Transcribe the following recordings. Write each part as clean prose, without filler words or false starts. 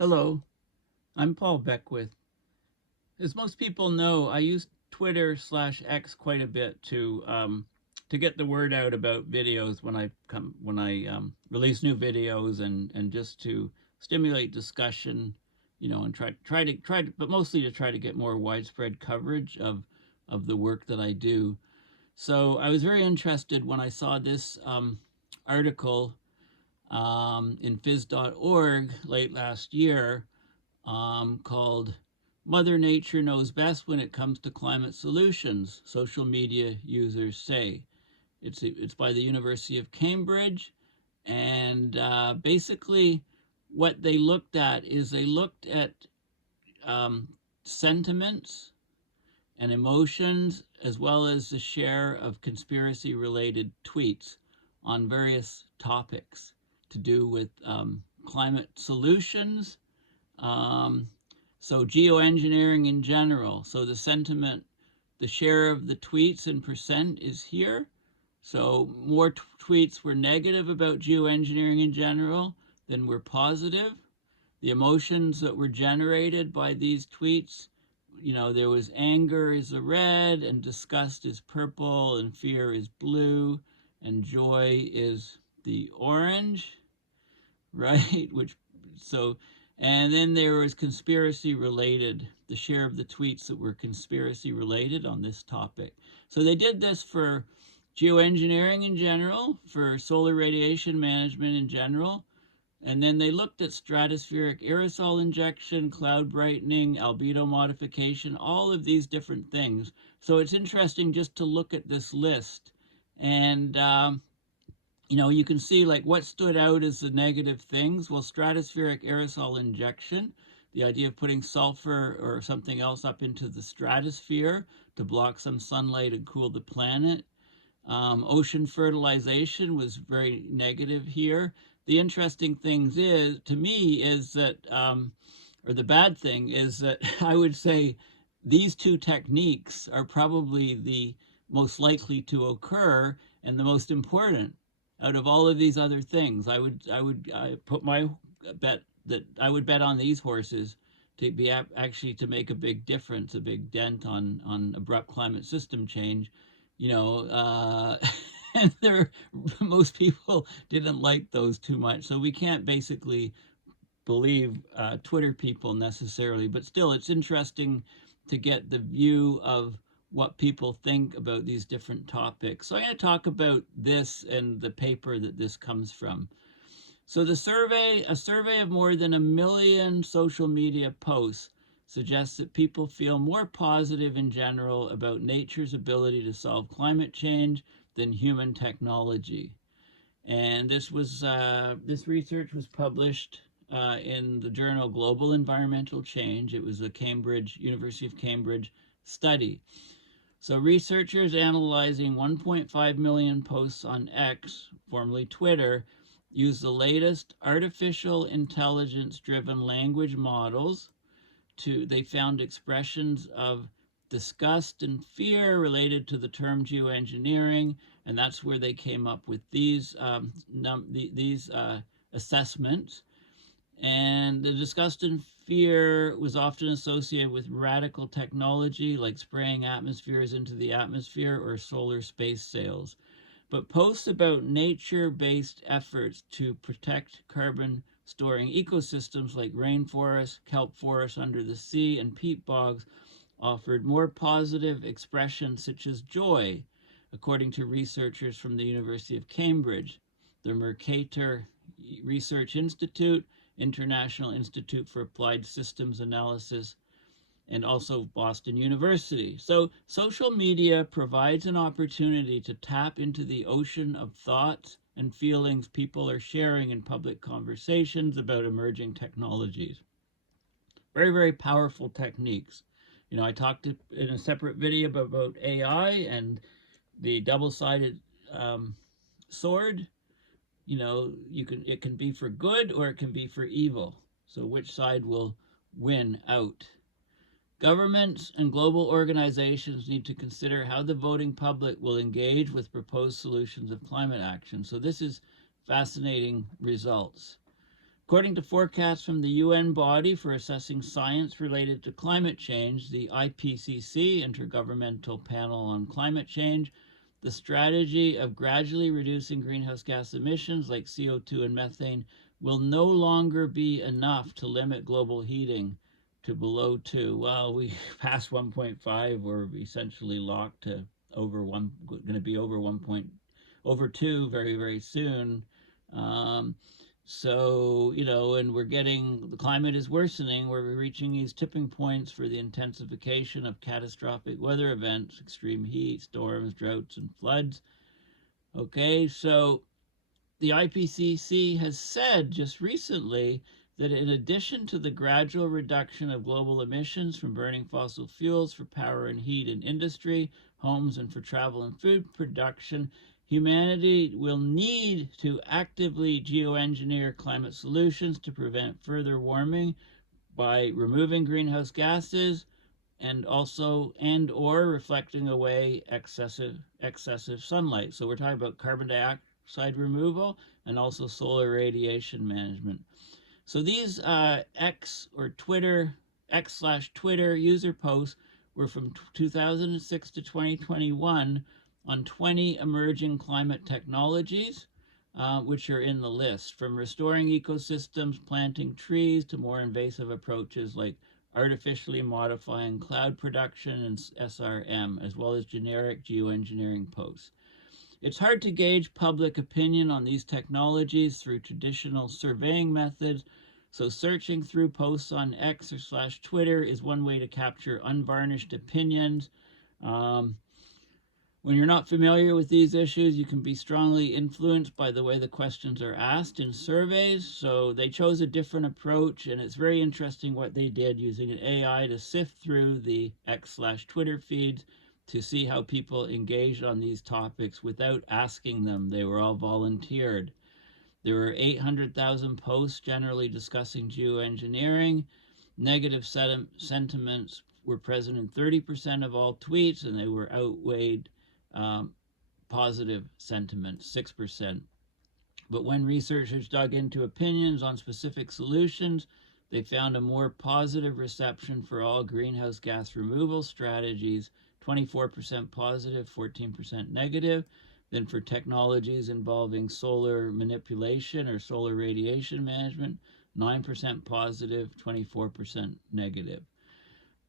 Hello, I'm Paul Beckwith. As most people know, I use Twitter/X quite a bit to get the word out about videos when I release new videos and just to stimulate discussion, and but mostly to try to get more widespread coverage of the work that I do. So I was very interested when I saw this article in phys.org late last year called Mother Nature Knows Best When It Comes to Climate Solutions, Social Media Users Say. It's by the University of Cambridge, and basically what they looked at is they looked at um, sentiments and emotions as well as the share of conspiracy related tweets on various topics to do with climate solutions, um, so geoengineering in general. So the sentiment, the share of the tweets in percent is here. So more tweets were negative about geoengineering in general than were positive. The emotions that were generated by these tweets, there was anger is a red, and disgust is purple, and fear is blue, and joy is the orange, right? And then there was conspiracy related, the share of the tweets that were conspiracy related on this topic. So they did this for geoengineering in general, for solar radiation management in general, and then they looked at stratospheric aerosol injection, cloud brightening, albedo modification, all of these different things. So it's interesting just to look at this list. And you can see like what stood out as the negative things. Well, stratospheric aerosol injection, the idea of putting sulfur or something else up into the stratosphere to block some sunlight and cool the planet. Ocean fertilization was very negative here. The interesting thing is, to me, is that, or the bad thing is that I would say these two techniques are probably the most likely to occur and the most important out of all of these other things. I put my bet that I would bet on these horses to be actually to make a big difference, a big dent on abrupt climate system change. you know, uh, and most people didn't like those too much. So we can't basically believe Twitter people necessarily, but still, it's interesting to get the view of what people think about these different topics. So I'm going to talk about this and the paper that this comes from. So a survey of more than 1 million social media posts suggests that people feel more positive in general about nature's ability to solve climate change than human technology. And this research was published in the journal Global Environmental Change. It was a University of Cambridge study. So researchers analyzing 1.5 million posts on X, formerly Twitter, used the latest artificial intelligence driven language models. They found expressions of disgust and fear related to the term geoengineering, and that's where they came up with these assessments. And the disgust and fear was often associated with radical technology like spraying atmospheres into the atmosphere or solar space sails. But posts about nature-based efforts to protect carbon storing ecosystems like rainforests, kelp forests under the sea, and peat bogs offered more positive expressions such as joy, according to researchers from the University of Cambridge, the Mercator Research Institute, International Institute for Applied Systems Analysis, and also Boston University. So social media provides an opportunity to tap into the ocean of thoughts and feelings people are sharing in public conversations about emerging technologies. Very, very powerful techniques. I talked in a separate video about AI and the double-sided sword. It can be for good or it can be for evil. So which side will win out? Governments and global organizations need to consider how the voting public will engage with proposed solutions of climate action. So this is fascinating results. According to forecasts from the UN body for assessing science related to climate change, the IPCC, Intergovernmental Panel on Climate Change, the strategy of gradually reducing greenhouse gas emissions like CO2 and methane will no longer be enough to limit global heating to below 2. Well, we passed 1.5, we're essentially locked to going to be over 2 very, very soon. So, and the climate is worsening. We're reaching these tipping points for the intensification of catastrophic weather events, extreme heat, storms, droughts, and floods. Okay, so the IPCC has said just recently that in addition to the gradual reduction of global emissions from burning fossil fuels for power and heat in industry, homes, and for travel and food production, humanity will need to actively geoengineer climate solutions to prevent further warming by removing greenhouse gases and or reflecting away excessive sunlight. So we're talking about carbon dioxide removal and also solar radiation management. So these X/Twitter user posts were from 2006 to 2021 on 20 emerging climate technologies, which are in the list, from restoring ecosystems, planting trees, to more invasive approaches like artificially modifying cloud production and SRM, as well as generic geoengineering posts. It's hard to gauge public opinion on these technologies through traditional surveying methods, so searching through posts on X/Twitter is one way to capture unvarnished opinions. When you're not familiar with these issues, you can be strongly influenced by the way the questions are asked in surveys. So they chose a different approach, and it's very interesting what they did using an AI to sift through the X/Twitter feeds to see how people engaged on these topics without asking them. They were all volunteered. There were 800,000 posts generally discussing geoengineering. Negative sentiments were present in 30% of all tweets, and they were outweighed positive sentiments, 6%. But when researchers dug into opinions on specific solutions, they found a more positive reception for all greenhouse gas removal strategies, 24% positive, 14% negative, than for technologies involving solar manipulation or solar radiation management, 9% positive, 24% negative.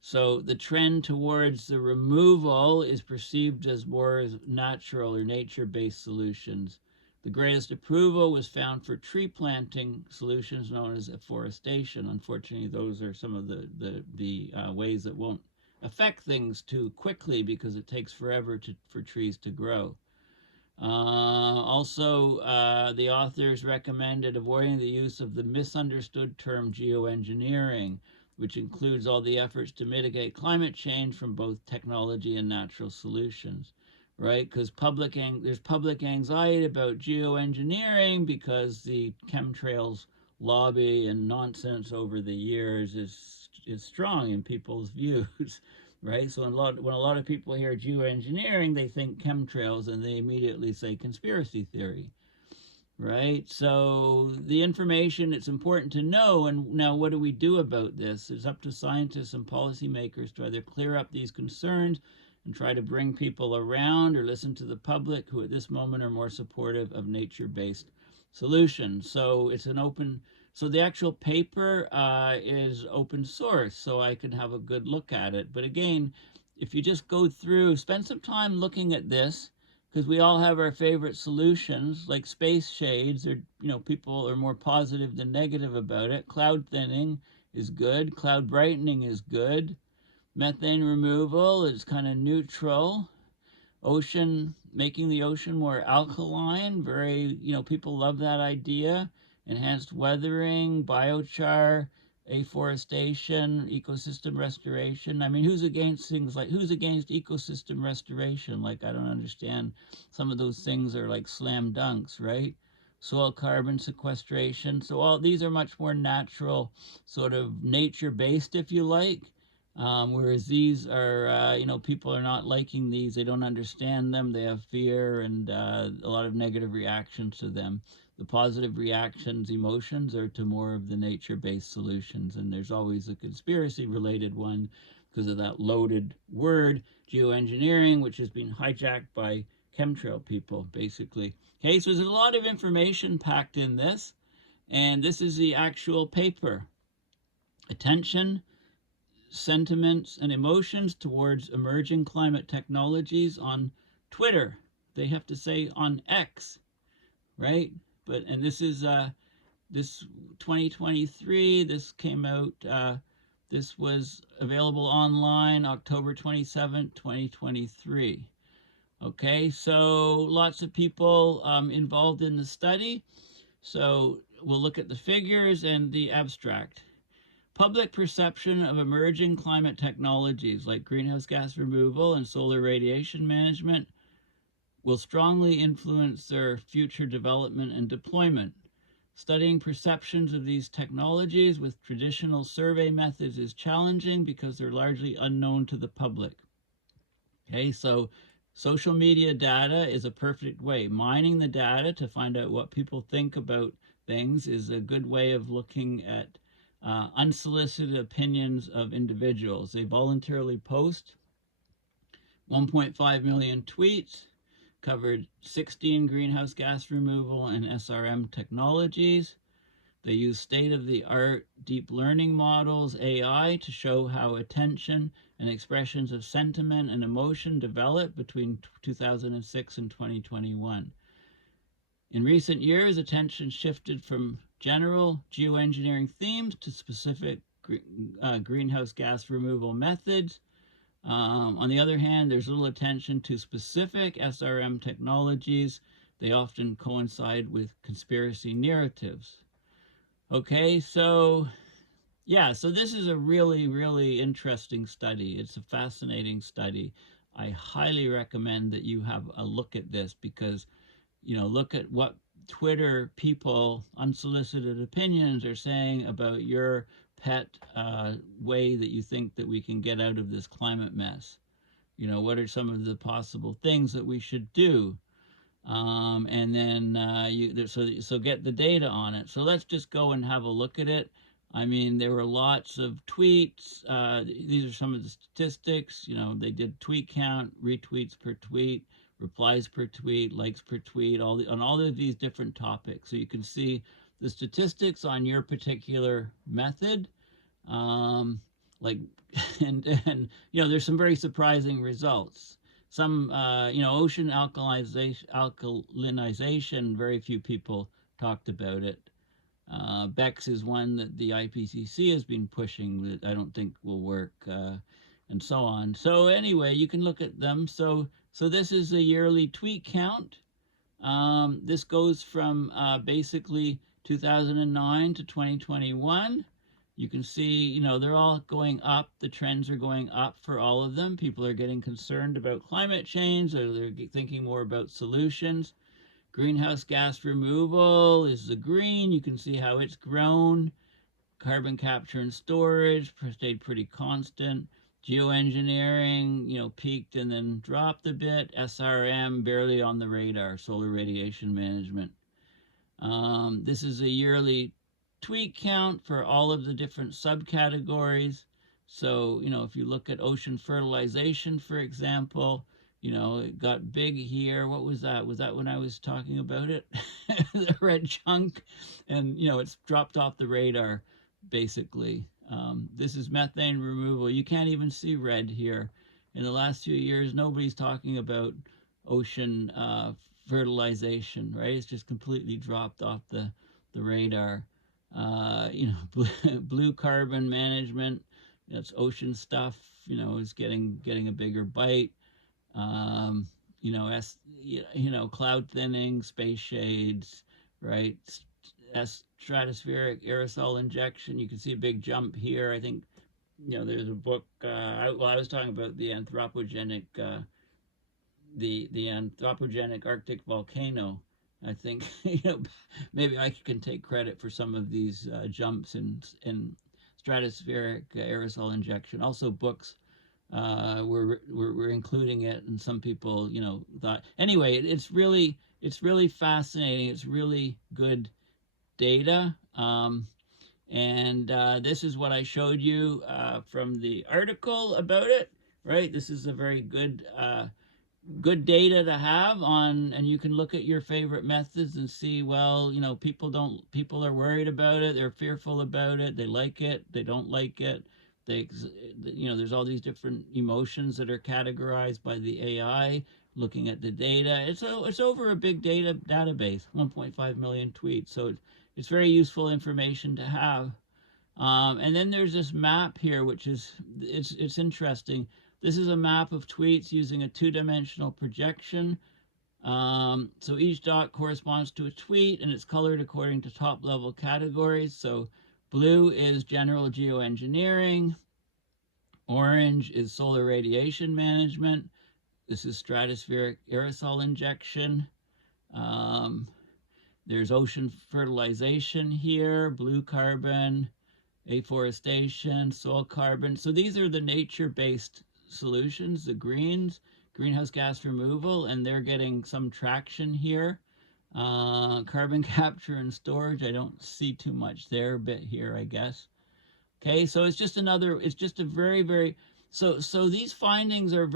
So the trend towards the removal is perceived as more natural or nature-based solutions. The greatest approval was found for tree planting solutions known as afforestation. Unfortunately, those are some of the ways that won't affect things too quickly because it takes forever for trees to grow. The authors recommended avoiding the use of the misunderstood term geoengineering, which includes all the efforts to mitigate climate change from both technology and natural solutions, right? Because there's public anxiety about geoengineering because the chemtrails lobby and nonsense over the years is strong in people's views, right? So when a lot of people hear geoengineering, they think chemtrails and they immediately say conspiracy theory, right? So the information, it's important to know. And now what do we do about this? It's up to scientists and policymakers to either clear up these concerns and try to bring people around, or listen to the public who at this moment are more supportive of nature-based solutions. So the actual paper is open source, so I can have a good look at it. But again, if you just go through, spend some time looking at this, because we all have our favorite solutions, like space shades, or people are more positive than negative about it. Cloud thinning is good. Cloud brightening is good. Methane removal is kind of neutral. Making the ocean more alkaline, people love that idea. Enhanced weathering, biochar, afforestation, ecosystem restoration. I mean, who's against ecosystem restoration? Like, I don't understand. Some of those things are like slam dunks, right? Soil carbon sequestration. So all these are much more natural, sort of nature-based, if you like. Whereas these are, people are not liking these. They don't understand them. They have fear and a lot of negative reactions to them. the positive reactions, emotions, or to more of the nature-based solutions. And there's always a conspiracy-related one because of that loaded word, geoengineering, which has been hijacked by chemtrail people, basically. Okay, so there's a lot of information packed in this, and this is the actual paper. Attention, sentiments, and emotions towards emerging climate technologies on Twitter. They have to say on X, right? And this is this 2023. This came out. This was available online October 27th, 2023. Okay, so lots of people involved in the study. So we'll look at the figures and the abstract. Public perception of emerging climate technologies like greenhouse gas removal and solar radiation management will strongly influence their future development and deployment. Studying perceptions of these technologies with traditional survey methods is challenging because they're largely unknown to the public. Okay, so social media data is a perfect way. Mining the data to find out what people think about things is a good way of looking at unsolicited opinions of individuals. They voluntarily post 1.5 million tweets, covered 16 greenhouse gas removal and SRM technologies. They use state-of-the-art deep learning models, AI, to show how attention and expressions of sentiment and emotion developed between 2006 and 2021. In recent years, attention shifted from general geoengineering themes to specific greenhouse gas removal methods. On the other hand, there's little attention to specific SRM technologies. They often coincide with conspiracy narratives. Okay, so yeah, so this is a really, really interesting study. It's a fascinating study. I highly recommend that you have a look at this because, look at what Twitter people, unsolicited opinions, are saying about your pet way that you think that we can get out of this climate mess. What are some of the possible things that we should do? And then so get the data on it. So let's just go and have a look at it. I mean, there were lots of tweets. These are some of the statistics. They did tweet count, retweets per tweet, replies per tweet, likes per tweet, on all of these different topics. So you can see the statistics on your particular method. Like, and there's some very surprising results. Some, ocean alkalinization, very few people talked about it. BECCS is one that the IPCC has been pushing that I don't think will work, and so on. So anyway, you can look at them. So this is a yearly tweet count. This goes from basically 2009 to 2021. You can see, they're all going up. The trends are going up for all of them. People are getting concerned about climate change, or they're thinking more about solutions. Greenhouse gas removal is the green. You can see how it's grown. Carbon capture and storage stayed pretty constant. Geoengineering, peaked and then dropped a bit. SRM barely on the radar, solar radiation management. This is a yearly tweet count for all of the different subcategories. So, if you look at ocean fertilization, for example, it got big here. What was that? Was that when I was talking about it? The red chunk. And, it's dropped off the radar, basically. This is methane removal. You can't even see red here. In the last few years, nobody's talking about ocean fertilization, right? It's just completely dropped off the radar. Blue carbon management, that's ocean stuff, is getting a bigger bite. Cloud thinning, space shades, right? Stratospheric aerosol injection. You can see a big jump here. I think, there's a book. I was talking about the anthropogenic, the anthropogenic Arctic volcano. I think, maybe I can take credit for some of these jumps in stratospheric aerosol injection. Also books we're including it, and some people, thought anyway. It's really fascinating. It's really good data. And this is what I showed you from the article about it, right? This is a very good data to have on, and you can look at your favorite methods and see, well, people are worried about it, they're fearful about it, they like it, they don't like it. They, there's all these different emotions that are categorized by the AI. Looking at the data, it's over a big database, 1.5 million tweets, so it's very useful information to have. And then there's this map here, which is it's interesting. This is a map of tweets using a two-dimensional projection. So each dot corresponds to a tweet, and it's colored according to top-level categories. So blue is general geoengineering. Orange is solar radiation management. This is stratospheric aerosol injection. Um, there's ocean fertilization here, blue carbon, afforestation, soil carbon. So these are the nature-based solutions, the greens, greenhouse gas removal, and they're getting some traction here. Carbon capture and storage, I don't see too much there, a bit here, I guess. Okay, so it's just a very, so these findings are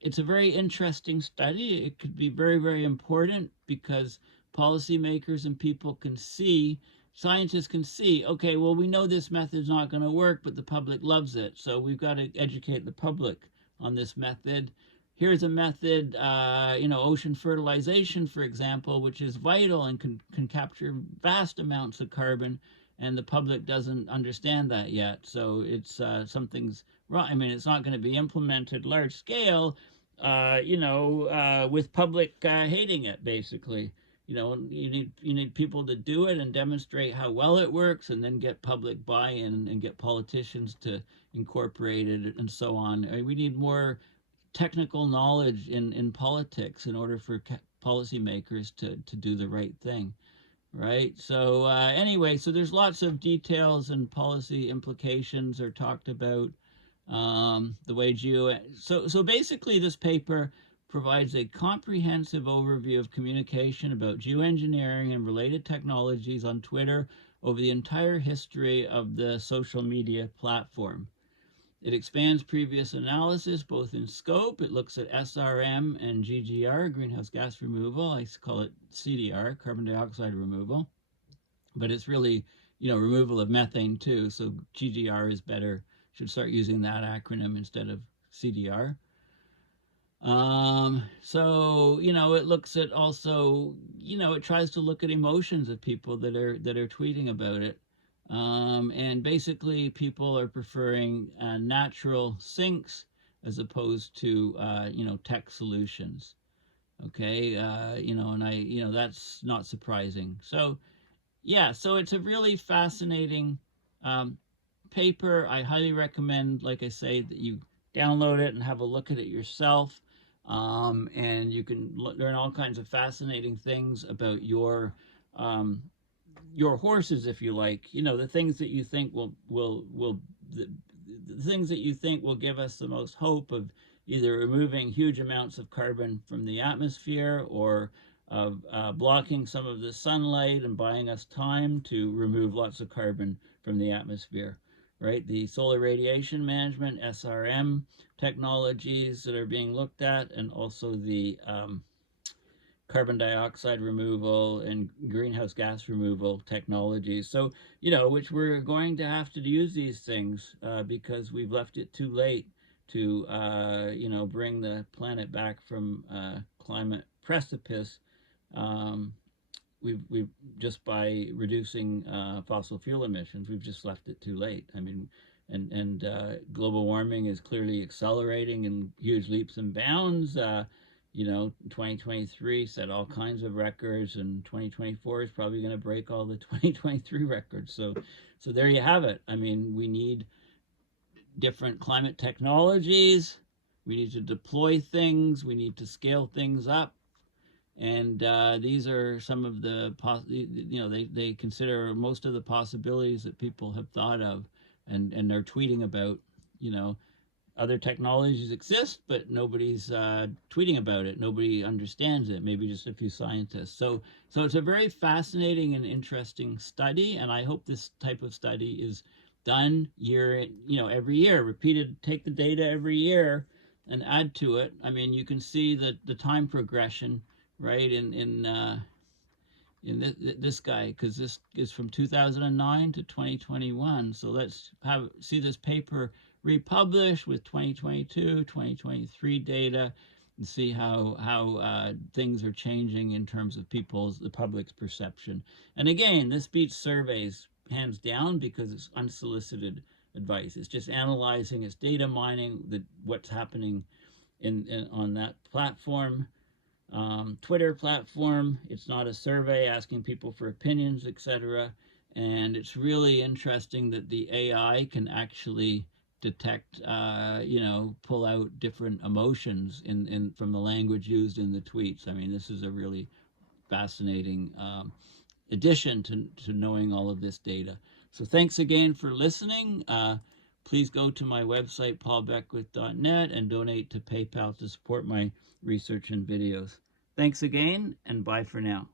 it's a very interesting study. It could be very important because policymakers and people can see, scientists can see, okay, well, we know this method's not going to work, but the public loves it. So we've got to educate the public on this method. Here's a method, ocean fertilization, for example, which is vital and can capture vast amounts of carbon, and the public doesn't understand that yet. So it's something's wrong. I mean, it's not going to be implemented large scale, with public hating it, basically. You need people to do it and demonstrate how well it works, and then get public buy-in and get politicians to incorporate it, and so on. We need more technical knowledge in politics in order for policymakers to do the right thing. Right. So anyway, so there's lots of details and policy implications are talked about. The way so basically, this paper provides a comprehensive overview of communication about geoengineering and related technologies on Twitter over the entire history of the social media platform. It expands previous analysis both in scope. It looks at SRM and GGR, greenhouse gas removal. I call it CDR, carbon dioxide removal. But it's really, removal of methane too. So GGR is better. Should start using that acronym instead of CDR. It looks at also, it tries to look at emotions of people that are tweeting about it. And basically, people are preferring natural sinks as opposed to, tech solutions. Okay, that's not surprising. So, yeah, so it's a really fascinating paper. I highly recommend, like I say, that you download it and have a look at it yourself. And you can learn all kinds of fascinating things about your horses, if you like. The things that you think the things that you think will give us the most hope of either removing huge amounts of carbon from the atmosphere, or of blocking some of the sunlight and buying us time to remove lots of carbon from the atmosphere. Right, the solar radiation management, SRM technologies that are being looked at, and also the carbon dioxide removal and greenhouse gas removal technologies. So, which we're going to have to use these things because we've left it too late to, bring the planet back from climate precipice. We've just by reducing fossil fuel emissions, we've just left it too late. I mean, and global warming is clearly accelerating in huge leaps and bounds. 2023 set all kinds of records, and 2024 is probably going to break all the 2023 records. So there you have it. I mean, we need different climate technologies. We need to deploy things. We need to scale things up. And these are some of the, they consider most of the possibilities that people have thought of, and are tweeting about, other technologies exist, but nobody's tweeting about it. Nobody understands it. Maybe just a few scientists. So it's a very fascinating and interesting study, and I hope this type of study is done every year, repeated. Take the data every year and add to it. I mean, you can see the time progression, right? In this guy, because this is from 2009 to 2021. So let's see this paper republished with 2022, 2023 data, and see how things are changing in terms of the public's perception. And again, this beats surveys hands down because it's unsolicited advice. It's just analyzing, it's data mining what's happening on that platform. Twitter platform. It's not a survey asking people for opinions, etc. And it's really interesting that the AI can actually detect, pull out different emotions from the language used in the tweets. I mean, this is a really fascinating addition to knowing all of this data. So thanks again for listening. Please go to my website, paulbeckwith.net, and donate to PayPal to support my research and videos. Thanks again, and bye for now.